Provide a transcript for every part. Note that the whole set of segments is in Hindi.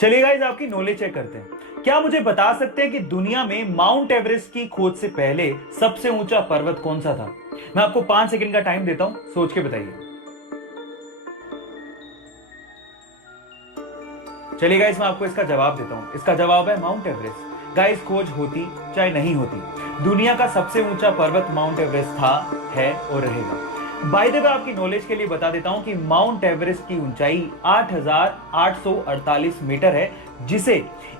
चलिए गाइस, आपकी नॉलेज चेक करते हैं। क्या मुझे बता सकते हैं कि दुनिया में माउंट एवरेस्ट की खोज से पहले सबसे ऊंचा पर्वत कौन सा था? मैं आपको 5 सेकंड का टाइम देता हूं, सोच के बताइए। चलिए गाइस, मैं आपको इसका जवाब देता हूं। इसका जवाब है माउंट एवरेस्ट। गाइस, खोज होती चाहे नहीं होती, दुनिया का सबसे ऊंचा पर्वत माउंट एवरेस्ट था, है और रहेगा। बाय द वे, आपकी नॉलेज के लिए बता देता हूं कि माउंट एवरेस्ट की ऊंचाई 8,848 मीटर है, जिसे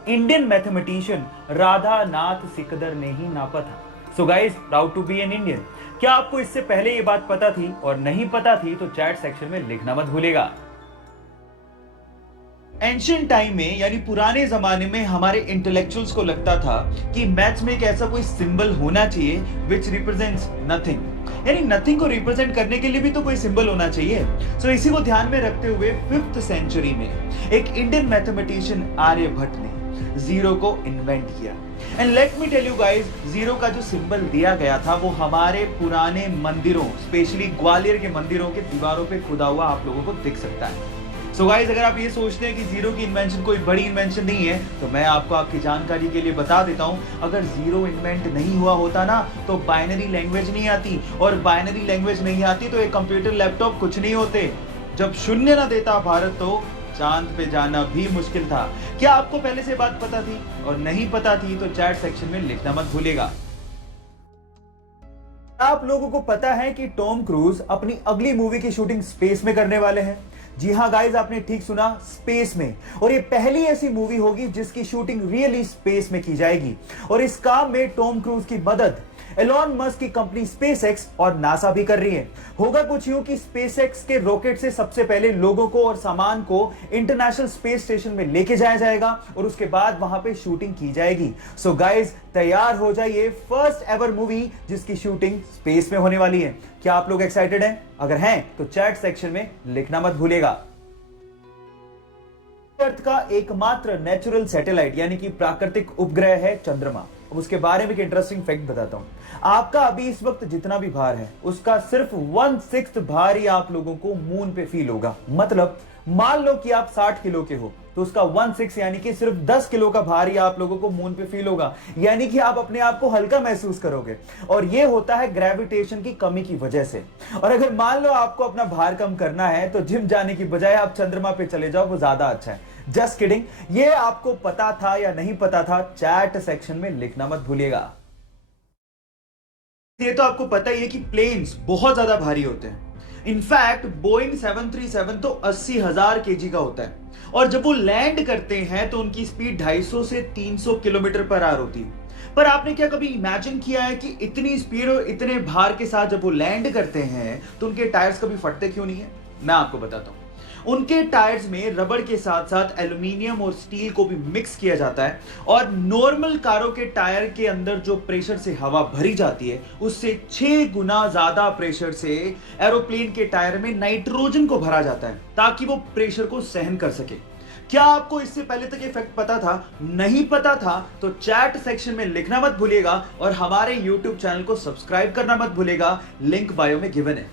Indian mathematician Radhanath Sikdar ने ही नापा था। So guys, proud to be an Indian. क्या आपको इससे पहले ये बात पता थी? और नहीं पता थी तो चैट सेक्शन में लिखना मत भूलेगा। एंशियंट टाइम में यानी पुराने जमाने में हमारे इंटेलेक्चुअल्स को लगता था कि मैथ्स में एक ऐसा कोई सिंबल होना चाहिए विच रिप्रेजेंट्स नथिंग, यानी नथिंग को रिप्रेजेंट करने के लिए भी तो कोई सिंबल होना चाहिए। सो इसी को ध्यान में रखते हुए 5th सेंचुरी में एक इंडियन मैथमेटिशियन आर्यभट्ट ने जीरो को इन्वेंट किया। And let me tell you guys, zero का जो सिंबल दिया गया था वो हमारे पुराने मंदिरों, स्पेशली ग्वालियर के मंदिरों के दीवारों पे खुदा हुआ आप लोगों को दिख सकता है। सो गाइस, अगर आप ये सोचते हैं कि जीरो की इन्वेंशन कोई बड़ी इन्वेंशन नहीं है, तो मैं आपको आपकी जानकारी के लिए बता देता हूं, अगर जीरो इन्वेंट नहीं हुआ होता ना तो बाइनरी लैंग्वेज नहीं आती, और बाइनरी लैंग्वेज नहीं आती तो एक कंप्यूटर लैपटॉप कुछ नहीं होते। जब शून्य ना देता भारत तो चांद पे जाना भी मुश्किल था। क्या आपको पहले से बात पता थी? और नहीं पता थी तो चैट सेक्शन में लिखना मत भूलिएगा। आप लोगों को पता है कि टॉम क्रूज अपनी अगली मूवी की शूटिंग स्पेस में करने वाले हैं? जी हाँ गाइस, आपने ठीक सुना, स्पेस में। और ये पहली ऐसी मूवी होगी जिसकी शूटिंग रियली स्पेस में की जाएगी। और इस काम में टॉम क्रूज की मदद एलॉन मस्क की कंपनी स्पेसएक्स और नासा भी कर रही है। होगा कुछ यूं कि स्पेसएक्स के रॉकेट से सबसे पहले लोगों को और सामान को इंटरनेशनल स्पेस स्टेशन में लेके जाया जाएगा और उसके बाद वहां पे शूटिंग की जाएगी। सो गाइस, तैयार हो जाइए, फर्स्ट एवर मूवी जिसकी शूटिंग स्पेस में होने वाली है। क्या आप लोग एक्साइटेड हैं? अगर हैं तो चैट सेक्शन में लिखना मत भूलिएगा। अर्थ का एकमात्र नेचुरल सैटेलाइट यानी कि प्राकृतिक उपग्रह है चंद्रमा। अब उसके बारे में एक इंटरेस्टिंग फैक्ट बताता हूं। आपका अभी इस वक्त जितना भी भार है उसका सिर्फ 1/6 भार ही आप लोगों को मून पे फील होगा। मतलब मान लो कि आप 60 किलो के हो तो उसका 1/6 यानी कि सिर्फ 10 किलो का भार ही आप लोगों को मून पे फील होगा, यानी कि आप अपने आप को हल्का महसूस करोगे। और ये होता है ग्रेविटेशन की कमी की वजह से। और अगर मान लो आपको अपना भार कम करना है तो जिम जाने की बजाय आप चंद्रमा पे चले जाओ, वो ज्यादा अच्छा है। Just kidding. ये आपको पता था या नहीं पता था? चैट सेक्शन में लिखना मत भूलिएगा। ये तो आपको पता ही है कि प्लेन्स बहुत ज्यादा भारी होते हैं। इनफैक्ट बोइंग 737 तो 80,000 केजी का होता है, और जब वो लैंड करते हैं तो उनकी स्पीड 250 से 300 किलोमीटर पर आवर होती है। पर आपने क्या कभी इमेजिन किया है कि इतनी स्पीड और इतने भार के साथ जब वो लैंड करते हैं तो उनके टायर्स कभी फटते क्यों नहीं है? मैं आपको बताता हूं। उनके टायर्स में रबड़ के साथ साथ एल्यूमिनियम और स्टील को भी मिक्स किया जाता है, और नॉर्मल कारों के टायर के अंदर जो प्रेशर से हवा भरी जाती है उससे 6 गुना ज्यादा प्रेशर से एरोप्लेन के टायर में नाइट्रोजन को भरा जाता है ताकि वो प्रेशर को सहन कर सके। क्या आपको इससे पहले तक ये फैक्ट पता था? नहीं पता था तो चैट सेक्शन में लिखना मत भूलिएगा, और हमारे यूट्यूब चैनल को सब्सक्राइब करना मत भूलिएगा, लिंक बायो में गिवन है।